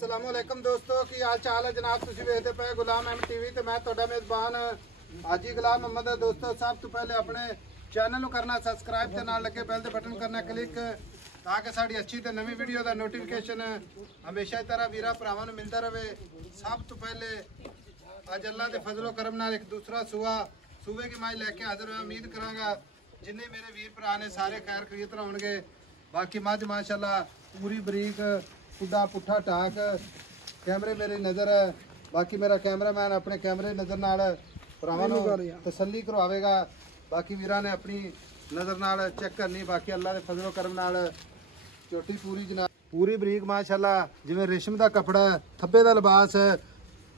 अस्सलामुअलैकुम दोस्तों की हाल चाल है जनाब। तुसीं वेखदे पे गुलाम अहमद टीवी ते मैं तुहाडा मेज़बान हाजी गुलाम अहमद। दोस्तों सब तो पहले अपने चैनल को करना सब्सक्राइब ते नाल लगे बेल दे बटन करना क्लिक ताकि साड़ी अच्छी ते नवी वीडियो का नोटिफिकेशन हमेशा ही तरह वीरा भरावां नूं मिलता रहे। सब तो पहले अज अल्लाह के फजलो करम नाल एक दूसरा सूबे की माई लैके हाजिर होया। उम्मीद करांगा जिन्ने मेरे वीर भरा ने सारे खैर खरीत होणगे। बाकी मझ माशाअल्लाह पूरी बरीक पुड्डा पुट्ठा टाक कैमरे मेरी नज़र है। बाकी मेरा कैमरामैन अपने कैमरे नज़र नाल भरावां नूं तसल्ली करवावेगा। बाकी वीरां ने अपनी नज़र नाल चेक करनी। बाकी अल्लाह के फजलो करम नाल चोटी पूरी जनाब पूरी बरीक माशाअल्लाह जिवें रेशम का कपड़ा थब्बे का लिबास है।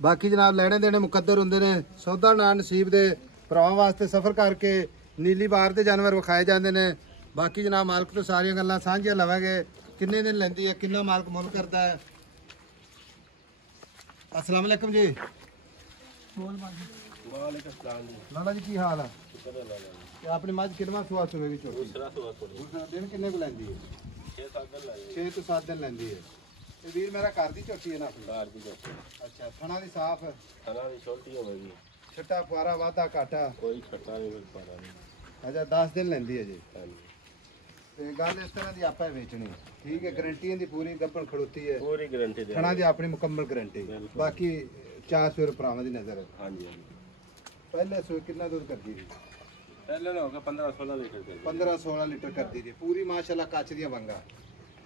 बाकी जनाब लैने देने मुकद्दर होंदे ने। सौदा ना नसीब दे भरावां वास्ते सफ़र करके नीली बार के जानवर विखाए जाते हैं। बाकी जनाब मालक तो सारियां गल्लां सांझियां लवांगे। किन्ने दिन लैंदी है, किन्ना मालक मुल करता है। अस्सलाम वालेकुम जी। लाला जी की हाल है? अपनी मझ कितना सुआ सुवेगी? दूसरा दिन किन्ने को लैंदी है? 6 तो 7 दिन लैंदी है। वीर मेरा घर की झोटी है ना अपनी? अच्छा थना दी साफ छट्टा पारा वाधा घाटा कोई छट्टा नहीं। अच्छा 10 दिन लैंदी है जी। गल इस तरह की आप बेचनी ठीक है। गारंटी की पूरी गब्बन खड़ोती है पूरी गारंटी थना की अपनी मुकम्मल गारंटी। बाकी 4 सवेर भरावां दी नज़र है। हाँ जी पहले सो कितना दूध करती थी? पहले होगा 15-16 लीटर 15-16 लीटर करती थी पूरी माशाल्लाह। कच दी वंगा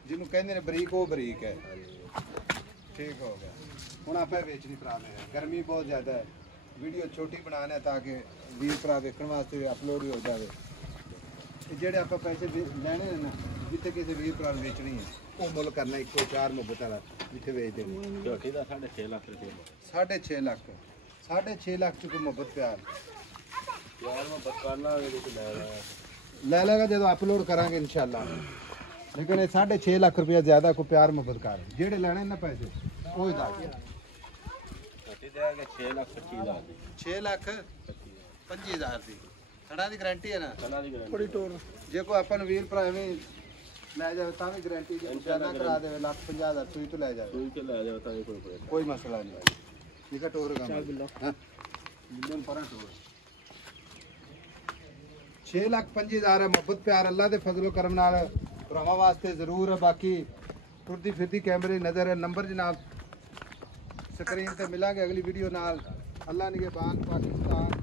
जिन्होंने कहते हैं बरीक वो बरीक है। ठीक हो गया। हुण आप बेचनी भरा मेरे गर्मी बहुत ज़्यादा है। वीडियो छोटी बनाना है ताकि वीर भरा देखने वास्ते अपलोड ही हो जाए। ਜਿਹੜੇ ਆਪਾਂ ਪੈਸੇ ਲੈਣੇ ਨੇ ਨਾ ਜਿੱਥੇ ਕਿਸੇ ਵੀਰ ਭਰਾ ਨੂੰ ਵੇਚਣੀ ਹੈ ਉਹ ਮੁੱਲ ਕਰਨਾ ਇੱਕੋ 4 ਮੁਹੱਬਤ ਵਾਲਾ ਜਿੱਥੇ ਵੇਚਦੇ ਨੇ। ਝੋਟੀ ਦਾ 6.5 ਲੱਖ ਰੁਪਏ 6.5 ਲੱਖ 6.5 ਲੱਖ ਚ ਕੋਈ ਮੁਹੱਬਤ ਪਿਆਰ ਮੁਹੱਬਤ ਕਰਨਾ ਲੈ ਲੈਗਾ ਜਦੋਂ ਅਪਲੋਡ ਕਰਾਂਗੇ ਇਨਸ਼ਾਅੱਲਾ। ਲੇਕਿਨ ਇਹ 6.5 ਲੱਖ ਰੁਪਏ ਜ਼ਿਆਦਾ ਕੋਈ ਪਿਆਰ ਮੁਹੱਬਤ ਕਰ ਜਿਹੜੇ ਲੈਣੇ ਨਾ ਪੈਸੇ ਉਹ ਹੀ ਦੱਸ ਝੋਟੀ ਦੇਗਾ 6 ਲੱਖ 25 ਹਜ਼ਾਰ ਦੀ। थड़ा की गारंटी है ना? बड़ी टोर जे को अपन वीर भरा में लै जाए ता भी गारंटी ज्यादा करा दे 1,50,000 सुई तो लै जाए कोई मसला नहीं। ठीक है टोर का मिलियन पर टोर 6,25,000 है। मुहब्बत प्यार अल्लाह के फजलो करम नाल भरावां वास्ते जरूर है। बाकी टुरदी फिरदी कैमरे नज़र है। नंबर जनाब स्क्रीन ते मिलांगे अगली वीडियो नाल। अल्लाह निगहबान पाकिस्तान।